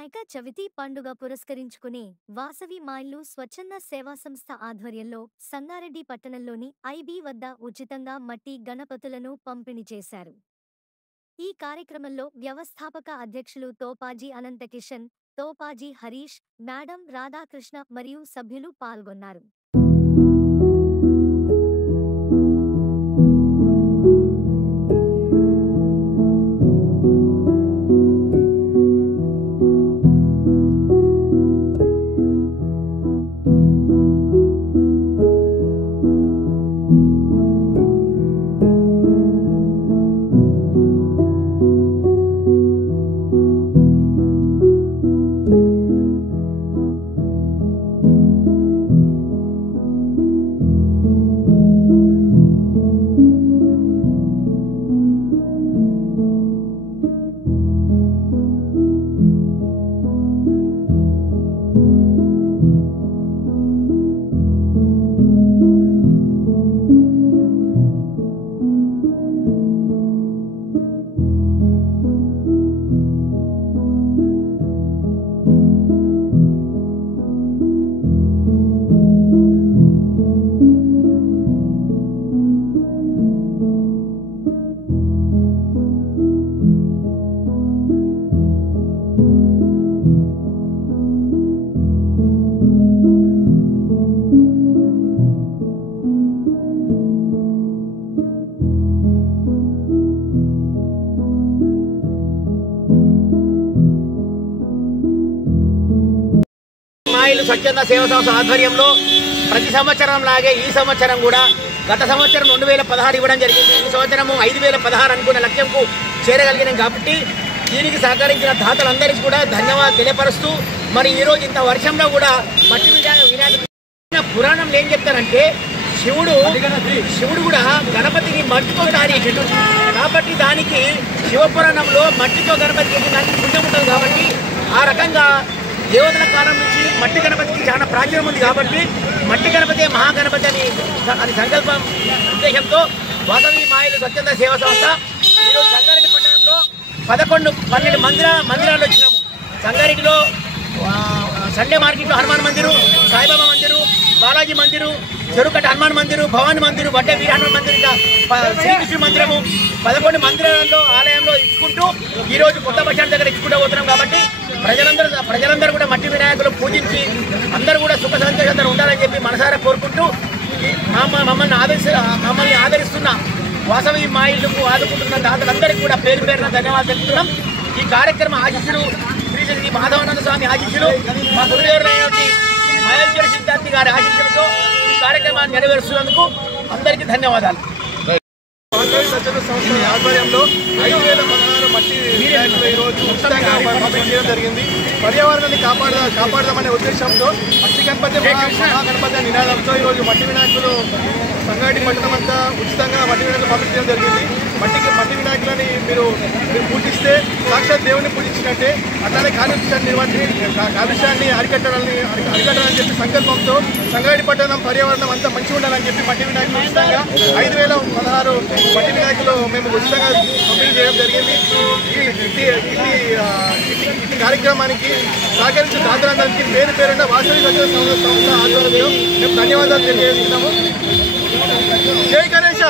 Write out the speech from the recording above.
వినాయక చవితి పండుగ పురస్కరించుకుని వాసవి మైళ్ళు స్వచ్ఛంద సేవా సంస్థ ఆధ్వర్యంలో సంగారెడ్డి పట్టణంలోని ఐబీ వద్ద ఉచితంగా మట్టి గణపతులను పంపిణీ చేశారు. ఈ కార్యక్రమంలో వ్యవస్థాపక అధ్యక్షులు తోపాజీ అనంతకిషన్, తోపాజీ హరీష్, మేడం రాధాకృష్ణ మరియు సభ్యులు పాల్గొన్నారు. స్వచ్ఛంద సేవా సంస్థ ఆధ్వర్యంలో ప్రతి సంవత్సరం లాగే ఈ సంవత్సరం కూడా గత సంవత్సరం 2016 ఇవ్వడం జరిగింది. ఈ సంవత్సరము 5016 అనుకున్న లక్ష్యంకు చేరగలిగినాం కాబట్టి దీనికి సహకరించిన దాతలందరికీ కూడా ధన్యవాదాలు తెలియపరుస్తూ మరి ఈరోజు ఇంత వర్షంలో కూడా మట్టి వినాయక పురాణంలో ఏం చెప్తారంటే శివుడు కూడా గణపతిని మట్టితో తయారు చేసిండు కాబట్టి దానికి శివపురాణంలో మట్టితో గణపతి చేసిన పుణ్యం ఉంటుంది కాబట్టి ఆ రకంగా దేవతల కాలం నుంచి మట్టి గణపతికి చాలా ప్రాచుర్యం ఉంది కాబట్టి మట్టి గణపతి మహాగణపతి అని సంకల్పం ఉద్దేశంతో వాసవి మైళ్ళు స్వచ్ఛంద సేవా సంస్థ ఈరోజు సంగారెడ్డి పట్టణంలో 11-12 మందిరాలు వచ్చినాము. సంగారెడ్డిలో సండే మార్కెట్లో హనుమాన్ మందిరు, సాయిబాబా మందిరు, బాలాజీ మందిరు, చెరుకట్ట హనుమాన్ మందిరు, భవాని మందిరు, వడ్డే వీర హనుమాన్ మందిరు, శ్రీకృష్ణ మందిరము 11 మందిరాల్లో ఆలయంలో ఇచ్చుకుంటూ ఈరోజు కొత్త బస్టాండ్ దగ్గర ఇచ్చుకుంటూ పోతున్నాం కాబట్టి ప్రజలందరూ కూడా మట్టి వినాయకులు పూజించి అందరూ కూడా సుఖ సంతోషంతో ఉండాలని చెప్పి మనసారా కోరుకుంటూ మమ్మల్ని ఆదరిస్తున్న వాసవి మైళ్ళకు ఆదుకుంటున్న దాతలందరికీ కూడా పేరు పేరున ధన్యవాదాలు తెలుపుతున్నాం. ఈ కార్యక్రమ ఆశీస్సులు శ్రీ మాధవానంద స్వామి ఆశీస్సులు, మా గురుదేవులైనటువంటి మహేశ్వర సిద్ధార్థి గారి ఆశీస్సులతో ఈ కార్యక్రమాన్ని నెరవేరుస్తున్నందుకు అందరికీ ధన్యవాదాలు. స్వచ్ఛంద సంస్థ ఆధ్వర్యంలో 5016 మట్టి వినాయకులు ఈరోజు ఉచితంగా పంపిణీ చేయడం జరిగింది. పర్యావరణాన్ని కాపాడదామనే ఉద్దేశంతో మట్టి గణపతి మహాగణపతి అనే నినాదంతో ఈరోజు మట్టి వినాయకులు సంగారెడ్డి పట్టణం అంతా ఉచితంగా మట్టి వినాయకులు పంపిణీ చేయడం జరిగింది. మట్టి వినాయకులని మీరు పూజిస్తే సాక్షాత్ దేవుని పూజించినట్టే. అట్లానే కాలుష్యాన్ని అరికట్టాలని చెప్పి సంకల్పంతో సంగారెడ్డి పట్టణం పర్యావరణం అంతా మంచిగా ఉండాలని చెప్పి మట్టి వినాయకులు ఉచితంగా 5016 మట్టి వినాయకులు మేము ఉచితంగా పంపిణీ చేయడం జరిగింది. ఈ కార్యక్రమానికి సహకరించిన దాతలందరికీ పేరు పేరున్న వాసవి స్వచ్ఛంద సంస్థ ఆధ్వర్యంలో మేము ధన్యవాదాలు తెలియజేస్తున్నాము. జై గణేశ.